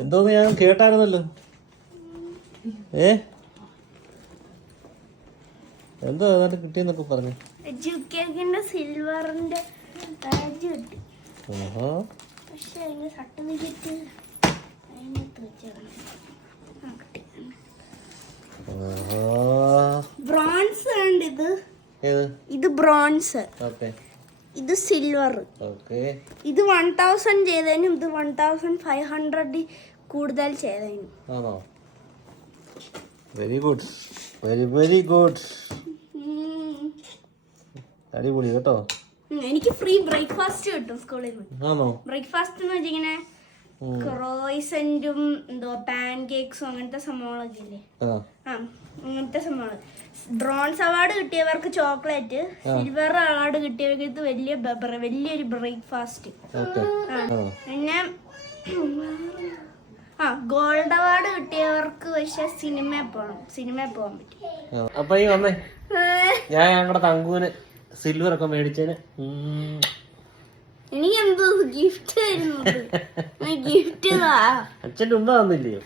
എന്തോന്ന് ഞാൻ കേട്ടായിരുന്നല്ലോ. എന്തോ ഏതാണ്ട് കിട്ടിയെന്നൊക്കെ പറഞ്ഞു. സിൽവറിന്റെ പക്ഷെ സർട്ടിഫിക്കറ്റ് ബ്രോൺസ് ഉണ്ട്. ഇത് ബ്രോൺസ്, ഇത് സിൽവർ. ഇത് 1000 ചെയ്തതിനും ഇത് 1500 കൂടുതൽ ചെയ്തതിനും. വെരി ഗുഡ്, വെരി ഗുഡ്, അടിപൊളി കേട്ടോ. എനിക്ക് ഫ്രീ ബ്രേക്ക്ഫാസ്റ്റ് കിട്ടും സ്കൂളിൽ നിന്ന്. ബ്രേക്ക്ഫാസ്റ്റ് എന്ന് വെച്ചാൽ ഇങ്ങനെ ക്രോയിസന്റും എന്തോ പാൻ കേക്സും അങ്ങനത്തെ സംഭവങ്ങളൊക്കെ ഇല്ലേ, അങ്ങനത്തെ സംഭവങ്ങൾ. ബ്രോൺസ് അവാർഡ് കിട്ടിയവർക്ക് ചോക്ലേറ്റ്, സിൽവർ അവാർഡ് കിട്ടിയവർക്ക് ഇത് വലിയൊരു ബ്രേക്ക്ഫാസ്റ്റ്. പിന്നെ ഗോൾഡ് അവാർഡ് കിട്ടിയവർക്ക് പക്ഷെ സിനിമയിൽ പോകാൻ പറ്റും. അപ്പൊ ഈ വന്നേ, ഞാൻ ഞങ്ങളുടെ തങ്കൂന് സിൽവർ ഒക്കെ മേടിച്ചേന്. എനിക്ക് എന്തോ ഗിഫ്റ്റ് തരുന്നത്. ഗിഫ്റ്റ് അച്ഛൻ്റെ ഉമ്മ തന്നില്ലയോ?